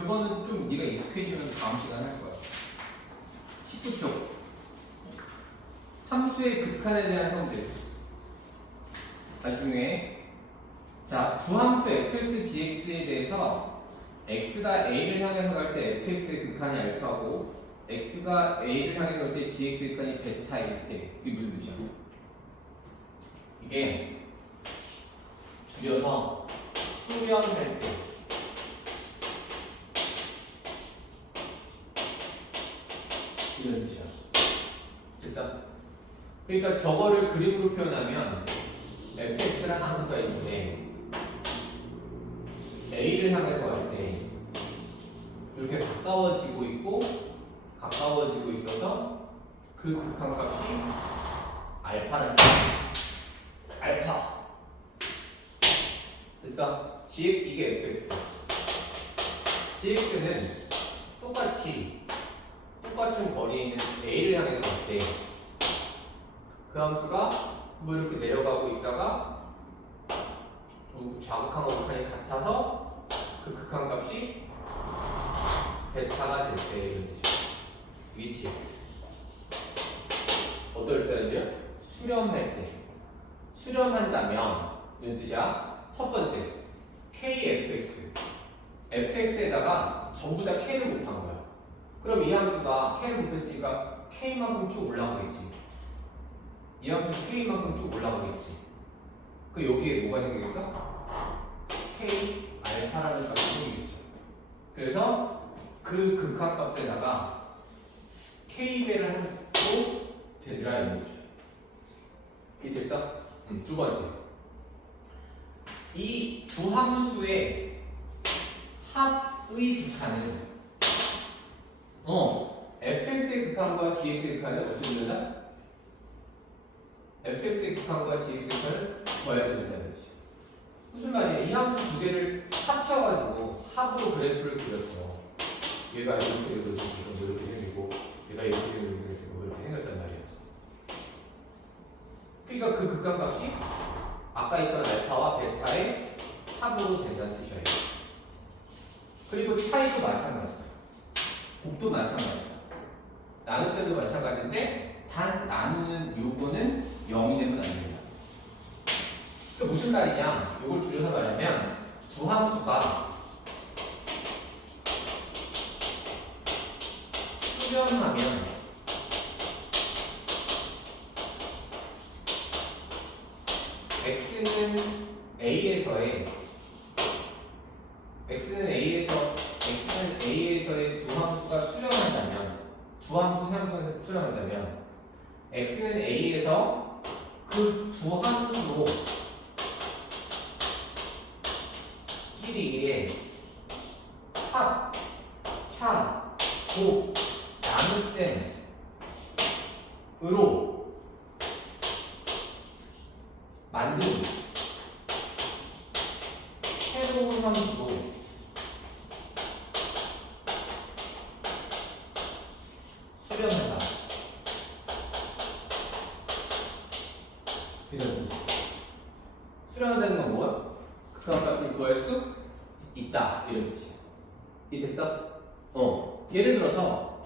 그거는 좀 네가 익숙해지면 다음 시간에 할 거야. 19쪽. 함수의 극한에 대한 성질. 나중에 자, 구함수 fx, gx에 대해서 x가 a를 향해서 갈 때 fx의 극한이 알파고 x가 a를 향해 갈 때 gx의 극한이 베타일 때 이게 무슨 뜻이야? 이게 줄여서 수렴할 때 이런 뜻이야. 됐어? 그러니까 저거를 그림으로 표현하면 fx라는 함수가 있는데 a를 향해서 갈 때 이렇게 가까워지고 있고 가까워지고 있어서 그 극한값이 알파라는 뜻이야. 알파. 됐어? 이게 fx. gx는 똑같은 거리에 있는 a를 향해서 갈 때 그 함수가 뭐 이렇게 내려가고 있다가 좌극한과 극한이 같아서 그 극한값이 베타가 될 때 이런 뜻이에요. 위치 x. 어떨 때는요? 수렴할 때. 수렴한다면 이런 뜻이야. 첫 번째 kfx. fx에다가 전부 다 k를 곱한 거야. 그럼 이 함수가 k를 곱했으니까 k만큼 쭉 올라가겠지. 이 함수는 k만큼 쭉 올라가겠지. 그 여기에 뭐가 생기겠어? k 알파라는 값이 생기겠죠. 그래서 그 극한값에다가 k배를 한도 되더라 이런 뜻이야. 이게 됐어? 두 번째. 이 두 함수의 합의 극한은 fx의 극한과 gx의 극한을 어떻게 된다? fx의 극한과 gx의 극한을 더해야 된다는 뜻이야. 무슨 말이야? 이 함수 두 개를 합쳐가지고 합으로 그래프를 그렸어. 얘가 이렇게 되고 이렇게 생기고 얘가 이렇게 되고 이렇게 생겼단 말이야. 그러니까 그 극한값이 아까 있던 알파와 베타의 합으로 된다는 뜻이야. 그리고 차이도 마찬가지야. 곱도 마찬가지야. 나눗셈도 마찬가지인데 단 나누는 요거는 0이 되면 안 된다. 그 무슨 말이냐? 이걸 줄여서 말하면 두 함수가 수렴하면 x는 A에서의 두 함수가 수렴한다면 두 함수에서 수렴한다면 x는 A에서 그 두 함수로 끼리의 합, 차, 곱, 나눗셈으로 만든 새로운 함수로 수렴한다. 이런 뜻이야. 수렴한다는 건 뭐야? 극한값을 구할 수 있다. 이런 뜻이야. 이해됐어? 예를 들어서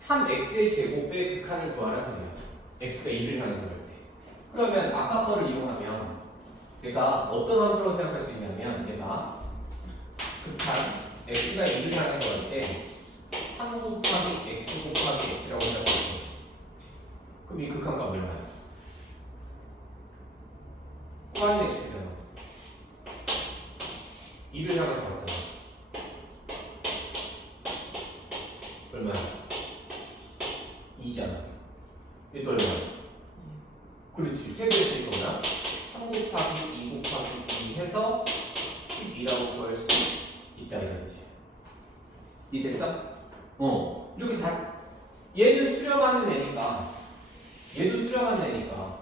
3x의 제곱의 극한을 구하라는 소리야. x가 1을 향해서 갈 때. 그러면 아까 거를 이용하면 내가 어떤 함수라고 생각할 수 있냐면 내가 극한 x가 1을 향해서 갈 때 3 곱하기 x 곱하기 x라고 생각할 수 있어. 그럼 이 극한값 얼마야? 파이 x잖아. 2를 향해서 갔잖아. 얼마야? 2잖아. 얘도 얼마야? 그렇지. 세배 했으니까 뭐야? 3 곱하기 2 곱하기 2 해서 12라고 구할 수 있다 이런 뜻이야. 이해됐어? 이렇게 다 얘는 수렴하는 애니까 얘도 수렴하는 애니까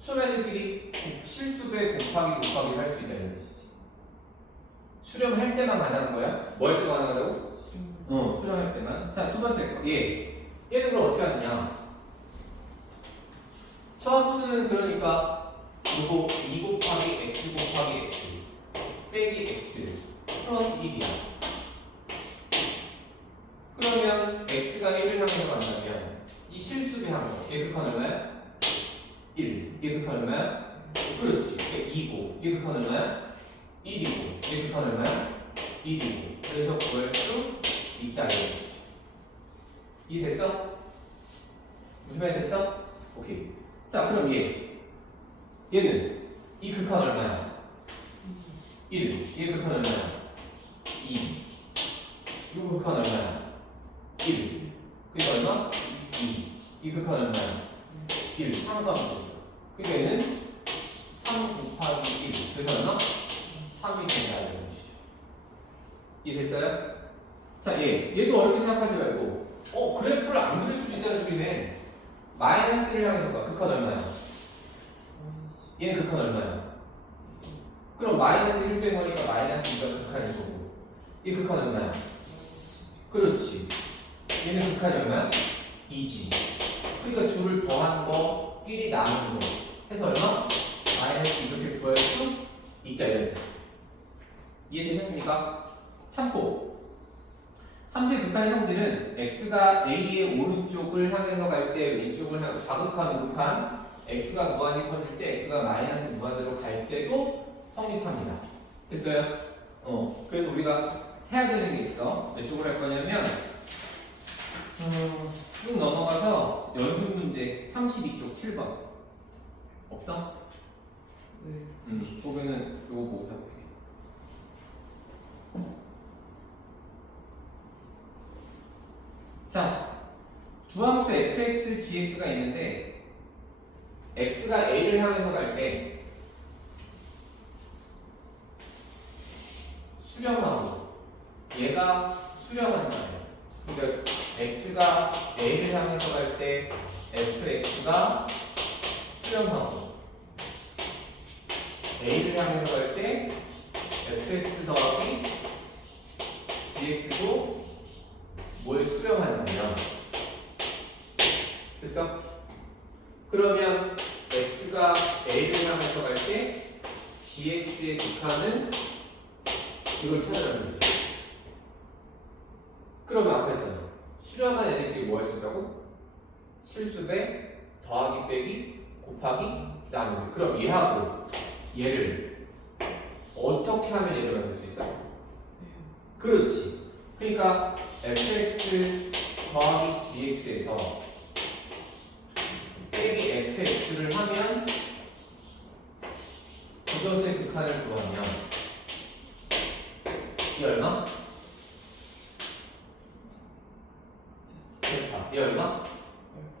수렴애들끼리 실수배 곱하기 할 수 있다 이런 뜻이지. 수렴할 때만 가능한 거야? 뭐 할 때만 가능하다고? 수렴할 때만. 자, 두 번째 거. 얘는 그럼 어떻게 하느냐? 처음 수는 그러니까 요거 2 곱하기 x 곱하기 x 빼기 x 플러스 1이야. 그러면 x가 1을 향해서 간다면 이 실수의 항, 얘 극한 얼마야? 1. 얘 극한 얼마야? 그렇지. 얘 2고. 얘 극한 얼마야? 1이고. 얘 극한 얼마야? 1이고. 그래서 구할 수 있다. 이해됐어? 무슨 말이 됐어? 오케이. 자, 그럼 얘는 이 극한 얼마야? 1. 얘 극한 얼마야? 2. 이 극한 얼마야? 1. 그게 얼마? 2. 이 극한 얼마야? 1. 상수함수. 그러니까 얘는 3 곱하기 1. 그래서 얼마? 3이 된다. 이런 뜻이죠. 이해됐어요? 자, 얘도 어렵게 생각하지 말고, 그래프를 안 그릴 수도 있다는 소리네. 마이너스를 향해서 가. 극한 얼마야? 얘는 극한 얼마야? 그럼 마이너스 1 빼버리니까 마이너스 2가 극한일 거고, 이 극한 얼마야? 그렇지. 얘는 극한이 얼마야? 2지. 그러니까 둘을 더한 거, 1이 나눈 거 해서 얼마? 마이너스 이렇게 구할 수 있다. 이런 뜻. 이해되셨습니까? 참고. 함수의 극한의 형질은 x가 a의 오른쪽을 향해서 갈 때 왼쪽을 향해 좌극한 우극한, x가 무한히 커질 때 x가 마이너스 무한으로 갈 때도 성립합니다. 됐어요? 그래서 우리가 해야 되는 게 있어. 몇 쪽을 할 거냐면 쭉 넘어가서 연습 문제 32쪽 7번 없어? 네. 거기는 요거 보고 해볼게. 자, 두 함수 fx, gx가 있는데 x가 a를 향해서 갈 때 수렴하고 얘가 수렴한다. 그러니까 x가 a를 향해서 갈 때 fx가 수렴하고 a를 향해서 갈 때 fx 더하기 gx도 뭐에 수렴하냐면 됐어? 그러면 x가 a를 향해서 갈 때 gx의 극한은 이걸 찾아라는 거죠. 그러면 아까 했잖아. 수렴한 애들끼리 뭐 할 수 있다고? 실수배 더하기 빼기 곱하기 나누기. 그럼 얘하고 얘를 어떻게 하면 얘를 만들 수 있어? 그렇지. 그러니까 fx 더하기 gx에서 빼기 fx를 하면 그것의 극한을 구하면 이 얼마? 알파. 이 얼마?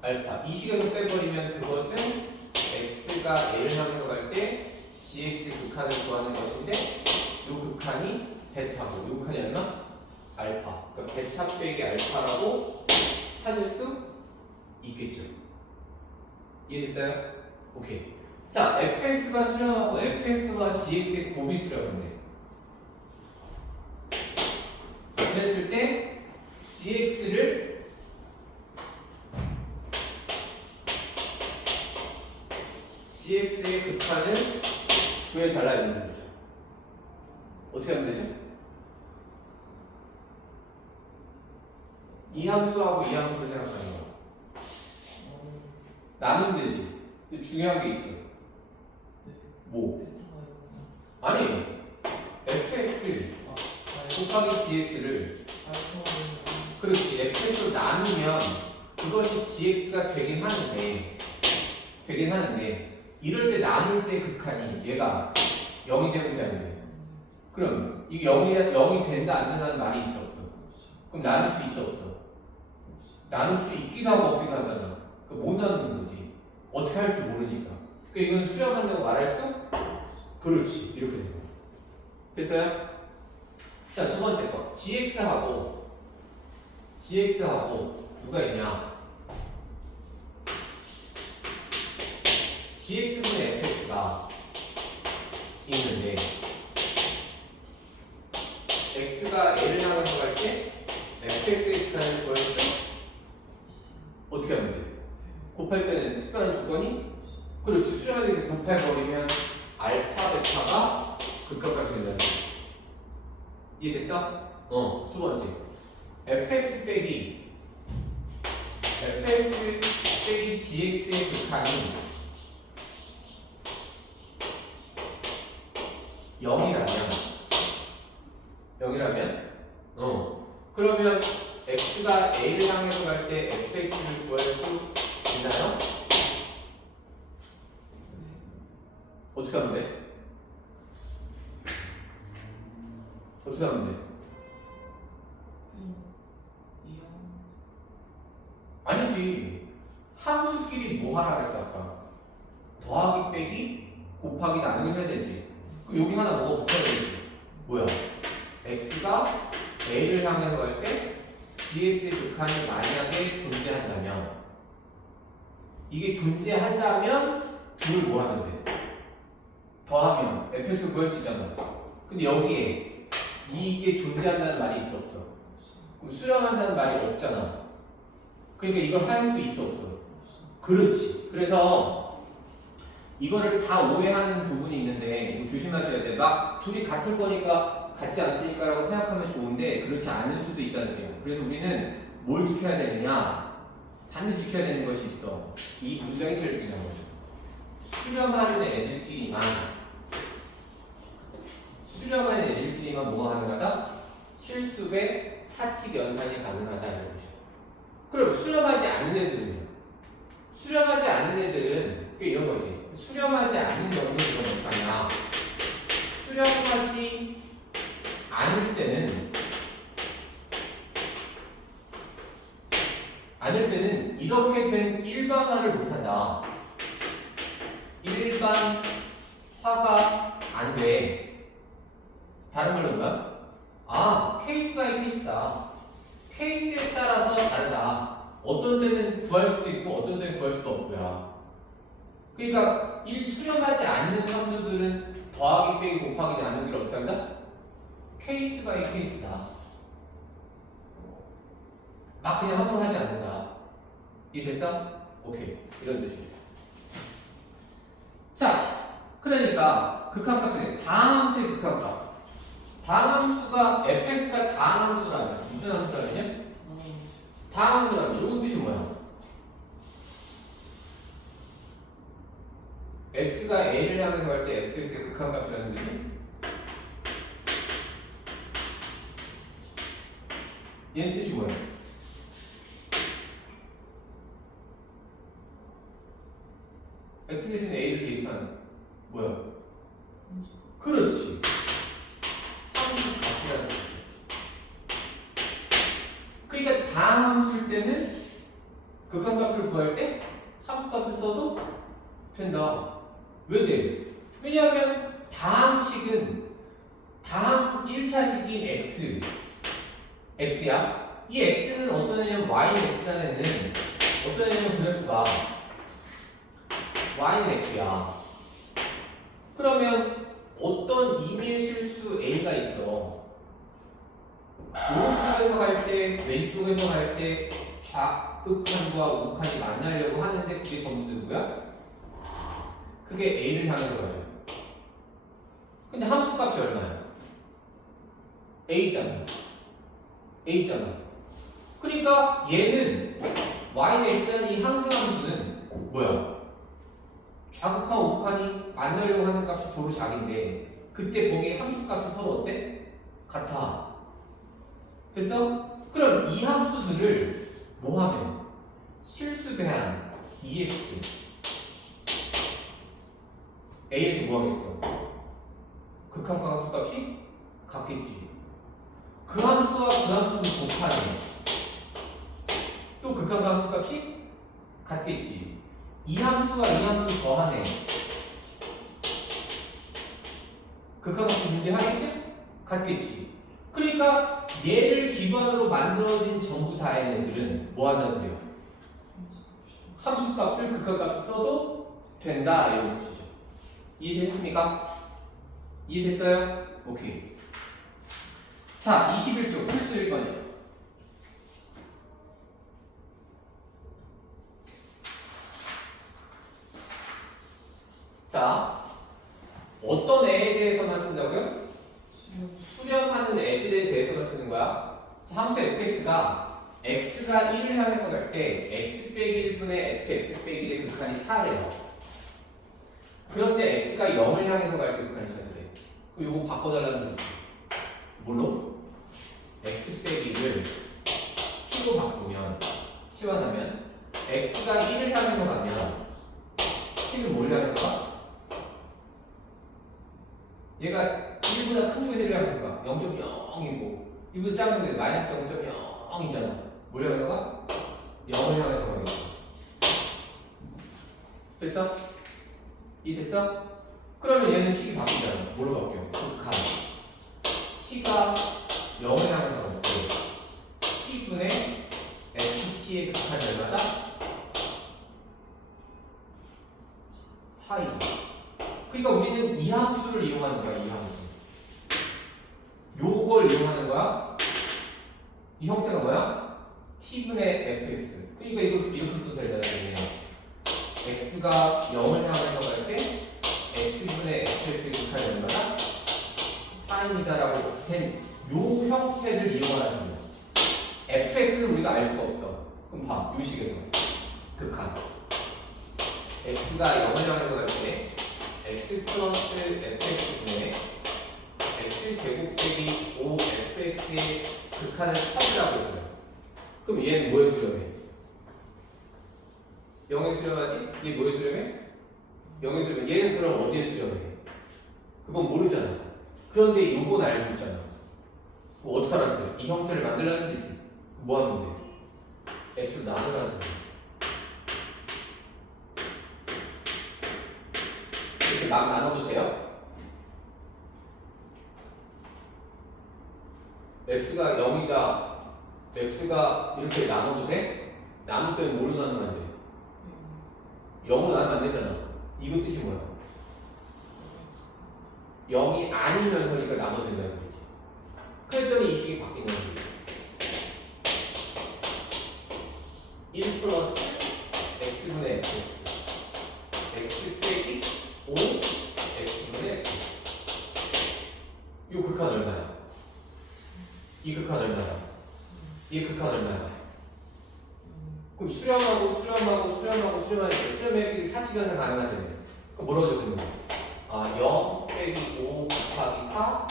알파. 이 식에서 빼버리면 그것은 x가 a를 향해서 갈 때 gx의 극한을 구하는 것인데 이 극한이 베타고 이 극한이 얼마? 알파. 그러니까 베타 빼기 알파라고 찾을 수 있겠죠. 이해됐어요? 오케이. 자, fx가 수렴하고 fx와 gx의 곱이 수렴인데 그랬을 때 gx의 극한을 구해달라 이런 거죠. 어떻게 하면 되죠? 이 함수하고 이 함수를 생각하는 거야. 나누면 되지. 근데 중요한 게 있죠. 뭐? 아니, fx 곱하기 gx를 그렇지. fx로 나누면 그것이 gx가 되긴 하는데 이럴 때 나눌 때 극한이 얘가 0이 되면 돼야 돼. 그럼 이게 0이 된다 안 된다는 말이 있어 없어? 그럼 나눌 수 있어 없어? 나눌 수 있기도 하고 없기도 하잖아. 못 나누는 거지. 어떻게 할 줄 모르니까. 그러니까 이건 수렴한다고 말할 수? 그렇지. 이렇게 되는 거야. 됐어요? 자, 두 번째 거. gx하고 누가 있냐? gx분의 fx가 있는데 x가 a를 향해서 갈 때 fx의 극한을 구할 수 어떻게 하면 돼? 곱할 때는 특별한 조건이 그렇지. 수렴할 때 곱해버리면 알파 베타가 극한까지 된다는 거지. 이해됐어? 두 번째. fx 빼기 gx의 극한이 0이라면 그러면 x가 a를 향해서 갈 때 fx를 구할 수 있나요? 어떻게 하면 돼? 어떻게 하면 돼? 이형 아니지. 함수끼리 뭐 하라 그랬어 아까? 더하기 빼기 곱하기 나누기 해야 되지. 그럼 여기 하나 뭐가 붙어야 되지? 뭐야? x가 a를 향해서 갈 때 gx의 극한이 만약에 존재한다면 이게 존재한다면 둘을 뭐 하면 돼? 더하면 fx를 구할 수 있잖아. 근데 여기에 이게 존재한다는 말이 있어 없어? 그럼 수렴한다는 말이 없잖아. 그러니까 이걸 할 수 있어 없어? 그렇지. 그래서 이거를 다 오해하는 부분이 있는데 이거 조심하셔야 돼. 막 둘이 같을 거니까 같지 않으니까라고 생각하면 좋은데 그렇지 않을 수도 있다는 거예요. 그래서 우리는 뭘 지켜야 되느냐? 반드시 지켜야 되는 것이 있어. 이 문장이 제일 중요한 거죠. 수렴하는 애들끼리만 뭐가 가능하다? 실수배 사칙 연산이 가능하다 이런 거죠. 그럼 수렴하지 않는 애들은요? 수렴하지 않는 애들은 이런 거지. 수렴하지 않는 경우는 이건 어떡하냐? 수렴하지 않을 때는 이렇게 된 일반화를 못한다. 일반화가 안 돼. 다른 말로 뭐야? 케이스 바이 케이스다. 케이스에 따라서 다르다. 어떤 때는 구할 수도 있고 어떤 때는 구할 수도 없고요. 그러니까 수렴하지 않는 함수들은 더하기 빼기 곱하기 나누기를 어떻게 한다? 케이스 바이 케이스다. 막 그냥 함부로 하지 않는다. 이해됐어? 오케이. 이런 뜻입니다. 자, 그러니까 극한값은 다항함수의 극한값. 다항함수가 fx가 다항함수라면 무슨 함수라면요? 다항함수라면 이건 뜻이 뭐야? x가 a를 향해서 갈 때 fx의 극한값이라는 뜻이 얘는 뜻이 뭐야? x 대신에 a를 대입한 뭐야? 그렇지. 함수 값이라는 뜻이야. 그러니까 다함수일 때는 극한값을 구할 때 함수값을 써도 된다. 왜 돼? 왜냐하면 다항식은 다항 1차식인 x야. 이 x는 어떤 애냐면 y는 x라는 애는 어떤 애냐면 그래프가 y는 x야. 그러면 어떤 이밀 실수 a가 있어. 오른쪽에서 갈 때, 왼쪽에서 갈 때 좌극한과 우극한이 만나려고 하는데 그게 전부 누구야? 그게 a를 향해서 가죠. 근데 함수값이 얼마야? a잖아. 그러니까 얘는 y는 x라는 이 항등함수는 뭐야? 좌극한 우극한이 만나려고 하는 값이 도로 작인데 그때 거기에 함수값이 서로 어때? 같아. 됐어? 그럼 이 함수들을 뭐 하면? 실수배한 EX A에서 뭐 하겠어? 극한과 함수값이 같겠지. 그 함수와 그 함수는 곱하네. 또 극한과 함수값이 같겠지. 이 함수와 이 함수는 더하네. 극한값이 존재하겠지? 같겠지. 그러니까 얘를 기반으로 만들어진 전부 다의 애들은 뭐 한다는 소리야? 함수값을 극한값을 써도 된다 이런 뜻이죠. 이해됐습니까? 이해됐어요? 오케이. 자, 21쪽 필수 1번이요. 자, 어떤 애에 대해서만 쓴다고요? 수렴하는 하는 애들에 대해서만 쓰는 거야. 자, 함수 fx가 x가 1을 향해서 갈 때 x 빼기 1분의 fx 빼기 1의 극한이 4래요. 그런데 x가 0을 향해서 갈 때 극한이 4래. 그럼 이거 바꿔달라는 거지. 뭘로? x 빼기 1을 t로 바꾸면 치환하면 x가 1을 향해서 가면 t는 뭘 향해서 가? 얘가 1보다 큰 쪽에서 1을 향해서 가. 0.0이고 1보다 작은 쪽에 마이너스 0.0이잖아. 뭘 향해서 가? 0을 향해서 가겠지. 됐어? 이해됐어? 그러면 얘는 식이 바뀌잖아. 뭘로 바뀌어? 극한. t가 0을 향해서 갈 때 t분의 ft의 극한이 얼마다? 4이다. 그러니까 우리는 이 함수를 이용하는 거야. 이 함수. 요걸 이용하는 거야. 이 형태가 뭐야? t분의 fx. 그러니까 이거 이렇게 써도 되잖아요. x가 0을 향해서 갈 때 x분의 fx의 극한이 얼마나? 4입니다라고 된 요 형태를 이용하는 거예요. fx는 우리가 알 수가 없어. 그럼 봐. 요 식에서 극한 x가 0을 향해서 갈 때 x 플러스 fx분의 x 제곱 빼기 5fx의 극한을 찾으라고 했어요. 그럼 얘는 뭐에 수렴해? 0에 수렴하지? 얘 뭐에 수렴해? 0에 수렴해. 얘는 그럼 어디에 수렴해? 그건 모르잖아. 그런데 이건 알고 있잖아. 그럼 어떡하라는 거야? 이 형태를 만들라는 거지. 뭐 하면 돼? x로 나누라는 거야. 이렇게 막 나눠도 돼요? x가 0이다. x가 이렇게 나눠도 돼? 나눌 때는 뭐로 나누면 안 돼? 0으로 나누면 안 되잖아. 이거 뜻이 뭐야? 0이 아니면서니까 나눠도 된다는 소리지. 그랬더니 이 식이 바뀐다는 소리지. 1 플러스 x분의 fx x 빼기 5 x분의 fx. 이 극한 얼마야? 이 극한 얼마야? 이 극한 얼마야? 그럼 수렴하고 수렴하니까 수렴액이 사치변은 가능하겠네. 그럼 뭐라고 적는 거야? 0 빼기 5 곱하기 4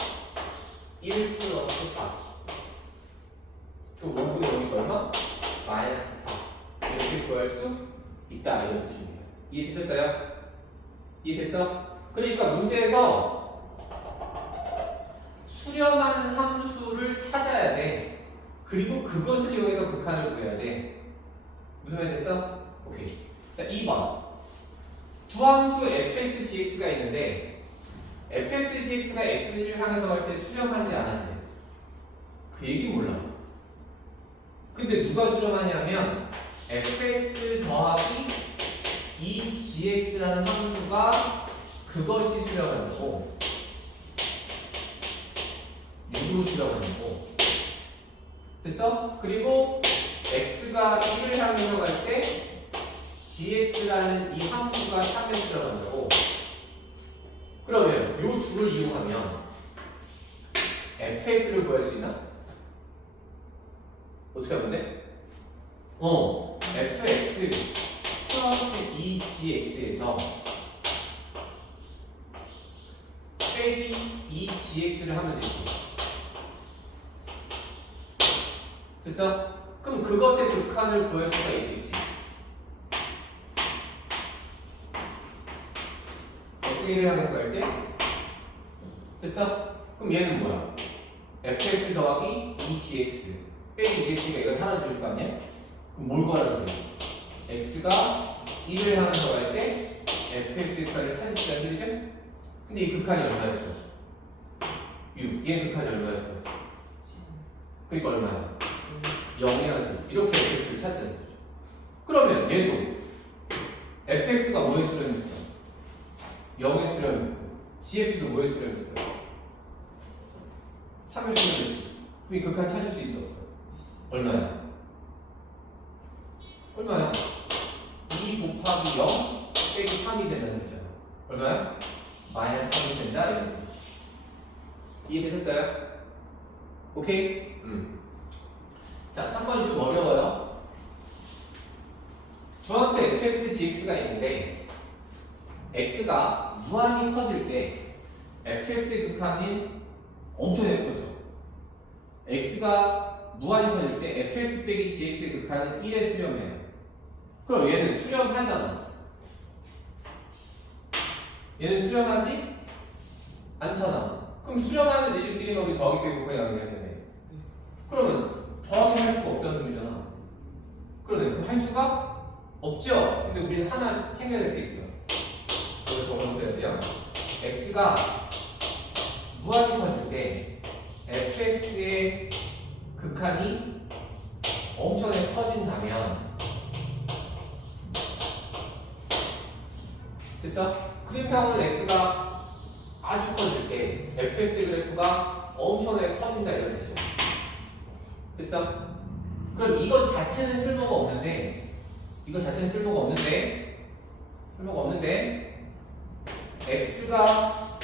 1 플러스 4. 그럼 5분의 5니까 얼마? 마이너스 4. 이렇게 구할 수 있다 이런 뜻입니다. 이해되셨어요? 이해됐어? 그러니까 문제에서 수렴하는 함수를 찾아야 돼. 그리고 그것을 이용해서 극한을 구해야 돼. 무슨 말 됐어? 오케이. 자, 2번. 두 함수 fx, gx가 있는데 fx, gx가 x를 향해서 갈 때 수렴하지 않았대. 그 얘기 몰라. 근데 누가 수렴하냐면 fx 더하기 2gx라는 함수가 그것이 수렴하는 거고 유도 수렴하는 거고. 됐어? 그리고 x가 1을 향해서 갈 때 gx라는 이 함수가 3에 수렴한다고. 그러면 이 둘을 이용하면 fx를 구할 수 있나? 어떻게 하면 돼? fx 플러스 2gx에서 빼기 2gx를 하면 되지. 됐어? 그럼 그것의 극한을 구할 수가 있겠지. x를 향해서 갈 때 됐어? 그럼 얘는 뭐야? fx 더하기 2gx 빼기 2gx가 이거 사라질 거 아니야? 그럼 뭘 구하라는 거야? x가 1을 향해서 갈 때 fx의 극한을 찾을 수 있다는 소리죠? 근데 이 극한이 얼마였어? 6. 얘 극한이 얼마였어? 그러니까 얼마야? 0이라는 이렇게 fx를 찾는 거죠. 그러면 얘도 fx가 뭐에 수렴했어? 0에 수렴했고 gx도 뭐에 수렴했어? 3에 수렴했지. 그럼 이 극한 찾을 수 있어 없어? 얼마야? 얼마야? 2 곱하기 0 빼기 3이 된다는 거잖아. 얼마야? 마이너스 3이 된다 이런 뜻. 이해되셨어요? 오케이? 자, 3번이 좀 어려워요. 중함수 fx, gx가 있는데 x가 무한히 커질 때 fx의 극한이 엄청나게 커져. x가 무한히 커질 때 fx 빼기 gx의 극한은 1에 수렴해요. 그럼 얘는 수렴하잖아. 얘는 수렴하지? 않잖아. 그럼 수렴하는 애들끼리는 우리 더하기 빼기 곱하기 나누기 하면 그러면 더하기 할 수가 없다는 소리잖아. 그러네. 그럼 할 수가 없죠? 근데 우리는 하나 챙겨야 될 게 있어요. 그걸 적어주셔야 돼요. x가 무한히 커질 때 fx의 극한이 엄청나게 커진다면 됐어? 그림상으로는 x가 아주 커질 때 fx의 그래프가 엄청나게 커진다 이런 뜻이야. 됐어? 그럼 이것 자체는 쓸모가 없는데 x가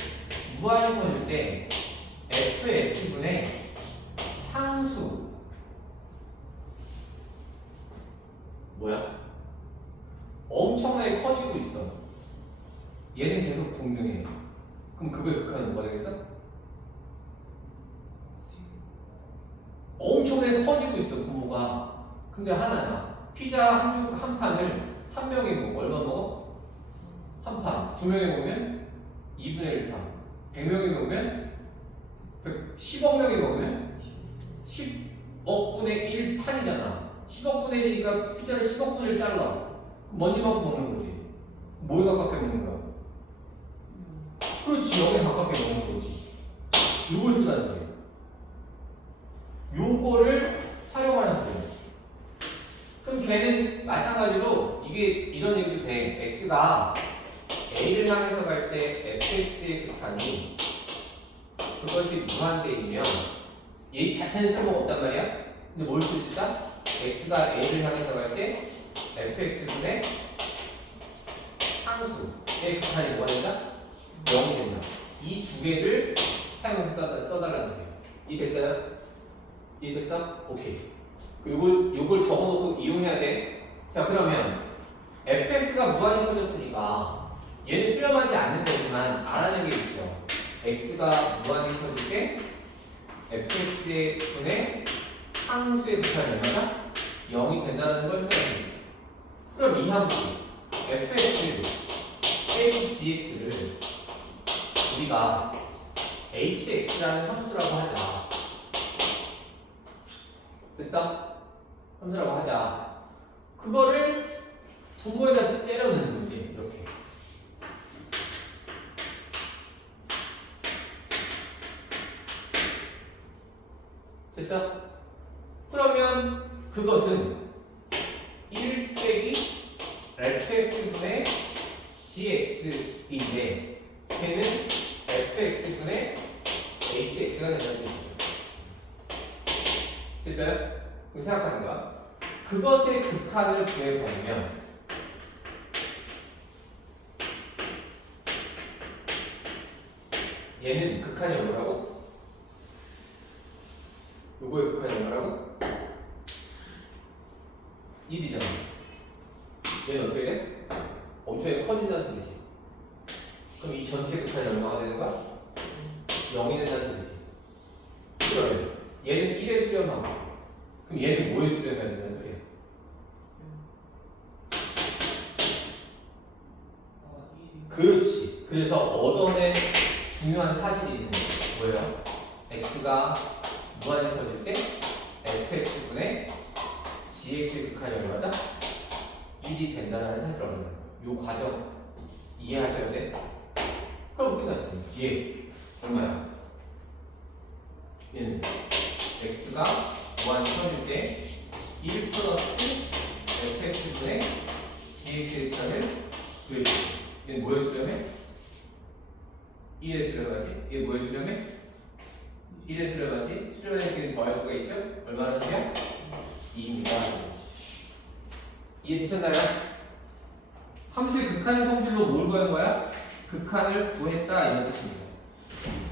무한히 커질 때 fx분의 상수 뭐야? 엄청나게 커지고 있어. 얘는 계속 동등해. 그럼 그거의 극한은 뭐가 되겠어? 엄청나게 커지고 있어 부모가. 근데 하나야. 피자 한 판을 한 명이 먹어. 얼마 먹어? 한 판. 두 명이 먹으면 2분의 1 판. 100명이 먹으면 10억 명이 먹으면 10억 분의 1 판이잖아. 10억 분의 1이니까 피자를 10억 분의 1 잘라. 그럼 먼지만큼 먹는 거지. 뭐에 가깝게 먹는 거야? 그렇지. 0에 가깝게 먹는 거지. 요걸 쓰라는 거예요. 요거를 활용하는 거예요. 그럼 걔는 마찬가지로 이게 이런 얘기도 돼. x가 a를 향해서 갈 때 fx의 극한이 그것이 무한대이면 얘 자체는 쓸모가 없단 말이야. 근데 뭘 쓸 수 있다? x가 a를 향해서 갈 때 fx분의 상수의 극한이 뭐가 된다? 0이 된다. 이 두 개를 사용해서 써달라는 거예요. 이해됐어요? 이해됐어? 오케이. 요걸 적어놓고 이용해야 돼. 자, 그러면 fx가 무한히 커졌으니까 얘는 수렴하지 않는 거지만 알아낸 게 있죠. x가 무한히 커질 때 fx의 분의 상수의 극한이 얼마나? 0이 된다는 걸 써야 됩니다. 그럼 이 함수 fx 빼기 gx를 우리가 hx라는 함수라고 하자. 됐어? 함수라고 하자. 그거를 분모에다 때려 넣는 거지. 이렇게. 됐어? 그러면 그것은 1 빼기 fx분의 gx인데 걔는 fx분의 hx가 된다는 뜻이죠. 됐어요? 그럼 생각하는 거야. 그것의 극한을 구해보면 얘는 극한이 얼마라고? 요거의 극한이 얼마라고? 1이잖아. 얘는 어떻게 돼? 엄청나게 커진다는 뜻이지. 그럼 이 전체 극한이 얼마가 되는 거야? 0이 된다는 뜻이지. 그러면 얘는 1에 수렴하고 그럼 얘는 뭐에 수렴해야 된다는 소리야? 그렇지. 그래서 얻어낸 중요한 사실이 있는 거야. 뭐예요? x가 무한히 커질 때 fx분의 gx의 극한이 얼마다? 1이 된다는 사실을 얻는 거야. 요 과정 이해하셔야 돼. 그럼 끝났지. 얘 얼마야? 얘는 x가 무한히 커질 때 1 플러스 fx분의 gx의 극한을 구해줘. 얘는 뭐에 수렴해? 1에 수렴하지? 얘 뭐에 수렴해? 1에 수렴하지? 수렴하는 길은 더할 수가 있죠? 얼마나 되면? 2입니다. 이해되셨나요? 함수의 극한의 성질로 뭘 구한 거야? 극한을 구했다 이런 뜻입니다.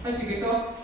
할 수 있겠어?